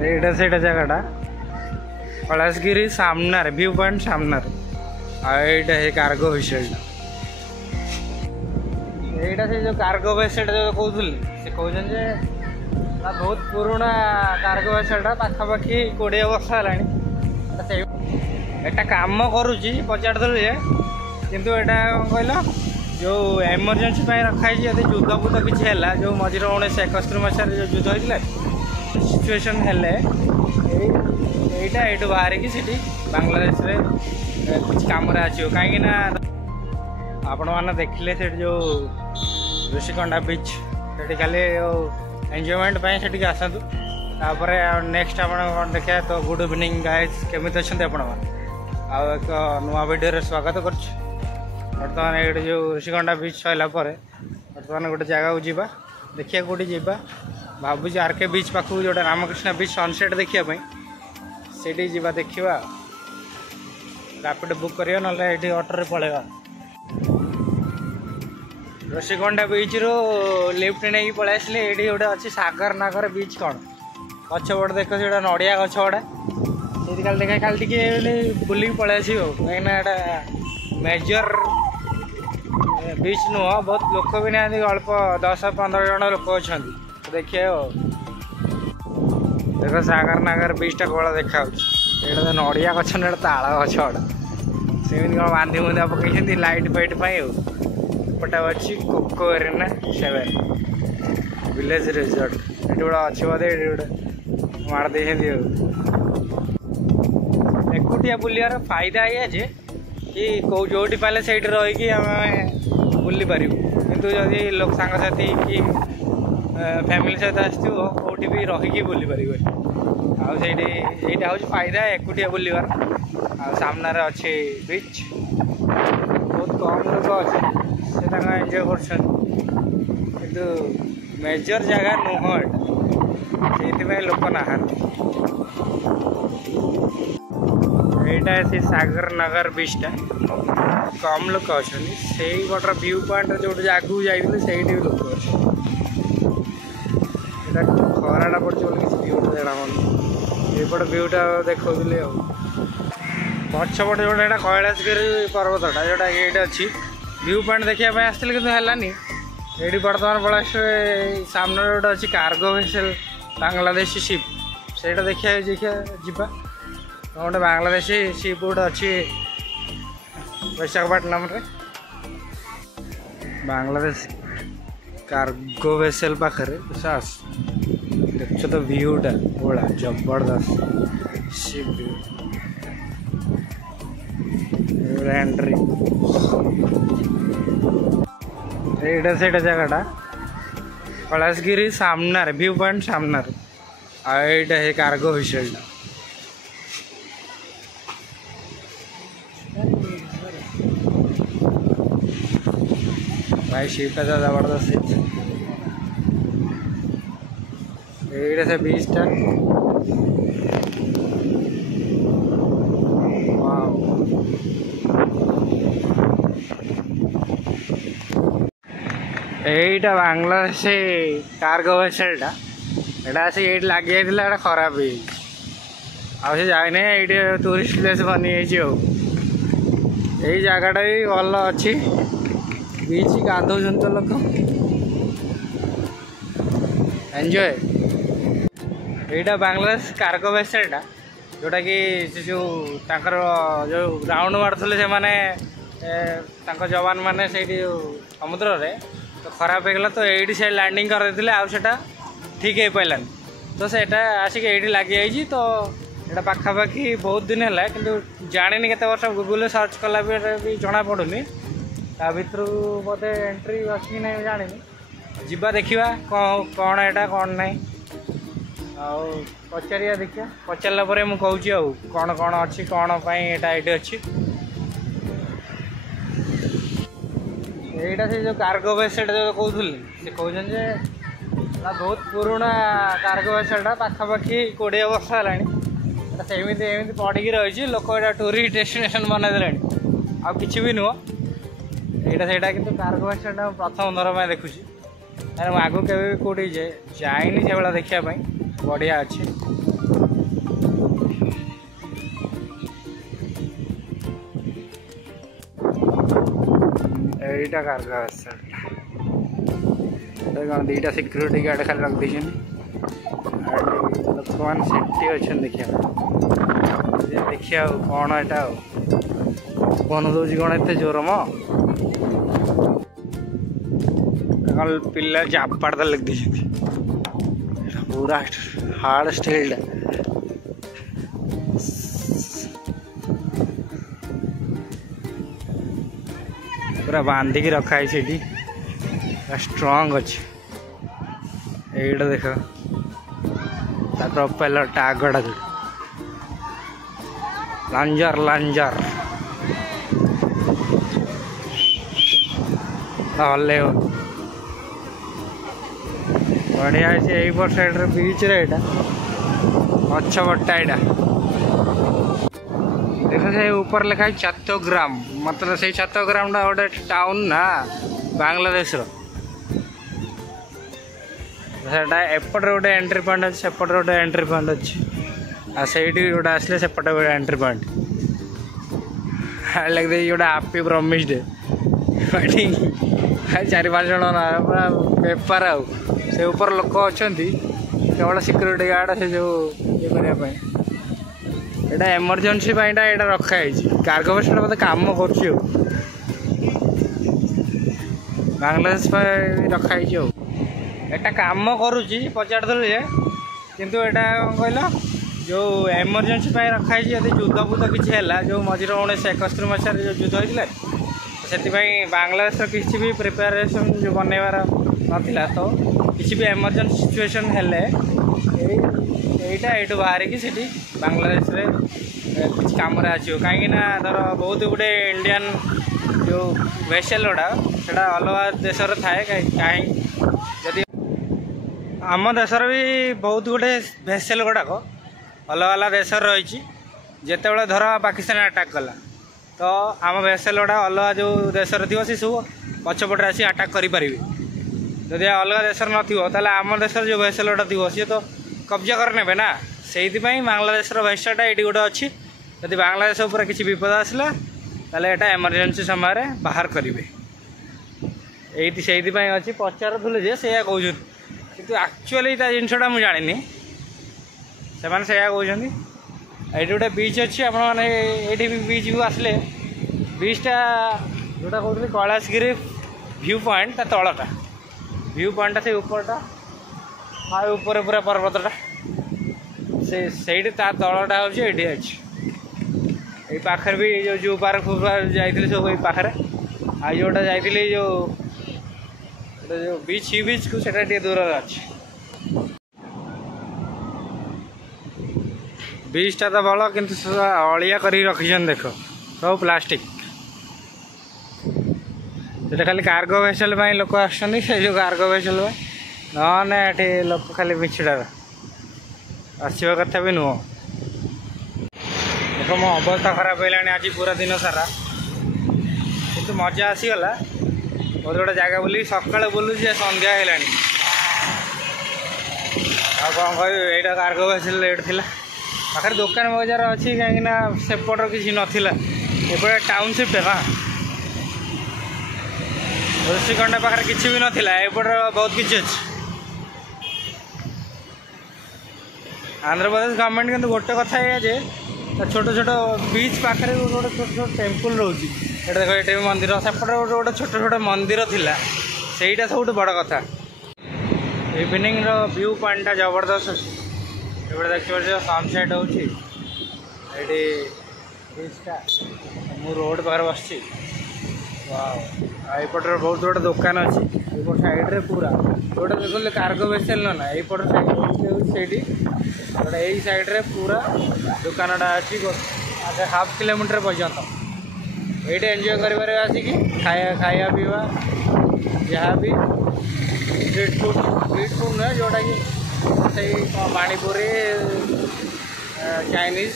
एटा से जगह कैलाशगिरी सामना व्यू पॉइंट सामना आईटा है कार्गो वेसल एटा से जो कार्गो वेसल जो कहूली से कहते बहुत पुराना कार्गो वेसल पाखापाखि 20 वर्ष है एटा काम करुच्ची पचारदेलु जे किंतु एटा कहल जो एमरजेंसी रखाई यदि युद्ध बुद्ध किसी है जो मझे 1971 मसीह जो युद्ध होता सिचुएशन हेले यहीटा ये बाहर की बांग्लादेश रे कुछ कम आसो कहीं आपण मैंने देखिले से जो ऋषिकोंडा बीच से खाली एंजॉयमेंट से आसतु तापर नेक्स्ट आप देखा तो गुड इवनिंग गाइज केमी अच्छा आपण एक नुआ वीडियो स्वागत बर्तमान ये जो ऋषिकोंडा बीच सरला बर्तमान गोटे जगह को जावा देखिए कौटी जावा भावुँ आरके बीच पाखक जो रामकृष्ण बीच सनसेट देखापी से जावा देखा रैपिड बुक करिया ना ये ऑटो पलैया ऋषिकोंडा बीच रू लिफ्ट नहीं पलि आसले ये गोटे अच्छी सागर नागर बीच कौन गछपट देख से नड़िया गछ गुड़ा से खाली देखा खाली टे बुलिक पलि कहीं मेजर बीच नुह बहुत लोक भी ना अल्प 10-15 जन लोक अच्छा देखिए देख सागर नागर बीचटा कौन देखा ये तो नड़िया गछ ना ताल गछ गुड़ा सेमती कौन बांधी बुंदा पकई लाइट फाइट पटा अच्छी कोको एरिना 7 विलेज रिजॉर्ट ये गोटे अच्छी बोधे ये मार दे एकुटिया बुलियार फायदा ये जे कि कौ जोटी पाले से रहीकि आम बुली पारू किंतु जदि लोक सांगसाथी कि फैमिली सहित आसो कौटी भी रहीकि बुली पारे आईटा हूँ फायदा एकुटिया बुलवार सामने अच्छे बीच बहुत कम लोग अच्छे से एंजॉय कर मेजर जगह नुह से लोक ना यहाँ सागर नगर बीचटा कम लोक अच्छा से गोटे व्यू पॉइंट जो आगू जाइए से लोक अच्छे खराटा पड़े बोले किसी व्यूटा जना पड़े व्यूटा देखा पछपटे जो कैलाशगिरी पर्वतटा जोटा ये अच्छी व्यू पॉइंट देखापी आसती कि है ये बर्तमान पड़ा सामने गोटे अच्छी कार्गो वेसल बांग्लादेशी शिप से देखिए जा गोटे बांग्लादेशी शिप गोटे अच्छी विशाखापट्टनम रे बांग्लादेश कार्गो वेसल पाखे सास देख तो व्यूटा बड़ा जबरदस्त शिप व्यू एंट्री एटा से जगह कैलाशगिरी सामना व्यू पॉइंट सामना आईटा है कार्गो वेसल भाई शिपटा तो जबरदस्त ये से बीचटा यहीटा बांग्लादेश कार्गो वेसलटा एटा आसी ये लगे जाता खराब हो जाए ये टूरिस्ट प्लेस बनी यही जगहटा भी भल अच्छी बीच गाधौं तो लोक एंजॉय यहीटा बांग्लादेश कार्गो वेसलटा जोटा कि जो जो राउंड मारुले से माने जवान मैंने से समुद्र रे तो खराब होगा तो ये से लैंडिंग करते आटा ठीक हो पारानी तो सेटा आसिक ये लगी तो यहाँ पाखापाखि बहुत दिन है कि जानी के वर्ष गूगल सर्च कला भी जना पड़ूनी ता भर बोधे एंट्री अच्छी ना जानी जीवा देखा कौन एटा कौन ना पचारिया देखिए पचारा मुझे कहूँ कौन कौन अच्छी कौन यहाँ ये अच्छी यहीटा से जो कार्गो वेसल जो कहूली से कहते बहुत पुराना कार्गो वेसलटा पाखापाखि 20 वर्ष है सेमती पड़ी रही लोक टूरिस्ट डेस्टिनेशन बनईदे आ कि भी नुह यहाँ से कि कार्गो वेसलटा प्रथम थर मैं देखुची आगू के कौटी जाए से भाला देखापी बढ़िया अच्छे एटा कार्गो वेसल कौन दीटा सिक्यूरीटी गार्ड खाली रख दी लोक मैंने सेफ्टी अच्छा देखिए देखिए कौन एटा बन दूसरी कौन एत जोर म पिला चापाड़ लग दी पूरा हार्ड स्टील पूरा बांधिक रखाई से स्ट्रॉन्ग अच्छे एटा देख प्रोपेलर टागड़ा लंजर लंजर हल्ले बढ़िया यही पर साइड बीच रे अच्छा बट्टा यहाँ देख से ऊपर लिखा है चट्टग्राम मतलब से चट्टग्राम गोटे टाउन ना बांग्लादेश एपटे गोटे एंट्री पॉइंट अच्छे सेपटे गोटे एंट्री पॉइंट अच्छे आसले सेपटे गोटे एंट्री पॉइंट लगे गोटे हैप्पी प्रॉमिस डे चार पाँच जन पूरा बेपार आ से ऊपर लोक अच्छा केवल सिक्यूरीटी गार्ड से जो ये करने एटा एमरजेंसी यहाँ रखाई कार्गो वेसल मतलब कम कर बांग्लादेश रखाई एटा कम करुच्ची पचार दल किंतु एटा कौन कहल जो एमरजेंसी रखाई यदि युद्ध बुद्ध किसी है जो मझे 1971 मसीह जो युद्ध होता से बांग्लादेश किसी भी प्रिपेरेसन जो बनवार नाला तो किसी भी एमरजेंसी सिचुएशन हेले यहीटा ये बाहर कि बांग्लादेश रे कुछ कम आसो कहीं धर बहुत गुटे इंडियन जो वेसल गुड़ा से अलग देशर थाए कहीं जदि आम देशर भी बहुत गुटे वेसल गुड़ाक अलग अलग देश रही जिते धर पाकिस्तान अटैक कला तो आम वेसल गुड़ा अलग जो देशर थी सी सब पछपटे आसी अटैक करें जदि अलग देशर नाल आम देशर जो वेसल गुड़ा थी सी तो कब्जा करने ना से बांग्लादेश वेसलटा ये गोटे अच्छी जदि बांग्लादेश उपर किसी विपद आसला यहाँ एमरजेंसी समय बाहर करेंगे ये अच्छी पचारूँ जे से कहते कि एक्चुअली जिनसा मुझे जानी से कहते ये गोटे बीच अच्छी आपड़ी बीच को आसले बीचटा जोटा कहते कैलाशगिरी व्यू पॉइंट तलटा व्यू पॉइंट से ऊपरटा हाँ ऊपर पूरा पर्वतटा से तलटा हूँ ये अच्छी ये पाखे भी जो जू पार्क जाइए सब ये पाखे आ जोटा जाइए जो बीच सी बीच को सेटा दूर अच्छे बीचटा तो भल किंतु अलिया कर रखी देख सब प्लास्टिक ये खाली कार्गो वेसल लोक आसुँच जो कार्गो वेसल ना लोक खाली मिछड़ार आसवा कथा भी नुह देख मो अवस्था खराब है आज पूरा दिन सारा किंतु मजा आसीगला बहुत गोटे जगह बुल सका बुलूँ संध्या है कौन कह यहाँ कार्गो वेसल रेट थी पाखे दुकान बजार अच्छी कहीं सेपटर किसी नाला एपटे टाउनशिप ना ऋषिकंडा पाखे किसी भी नाला एपटर बहुत किसी अच्छे आंध्र प्रदेश गवर्नमेंट किंतु गोटे कथा ये छोट छोट बीच पाखे गोटे छोट छोट टेम्पल रोचे देख ये मंदिर सेपटे गोटे छोट छोट मंदिर थिला सेटा सब बड़ कथा इवनिंग व्यू पॉइंट जबरदस्त ये देखिए सनसेट होपटे रोड पाखे बस यपटर बहुत गोटे दुकान अच्छी ये साइड रे पूरा गोटे देखिए कार्गो वेसल ना यपट साइड से यही साइड रे पूरा दुकानटा अच्छी आगे हाफ किलोमीटर पर्यंत ये एंजॉय कर आसिक खाया पीवा जहाँ भी स्ट्रीट फूड नुहे जोटा कि से पानीपुरी चाइनीज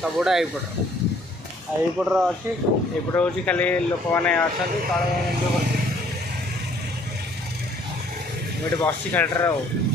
सबुटा यपटर अच्छी एपटे हूँ खाली लोक मैंने अच्छा तले मुझे बस खाली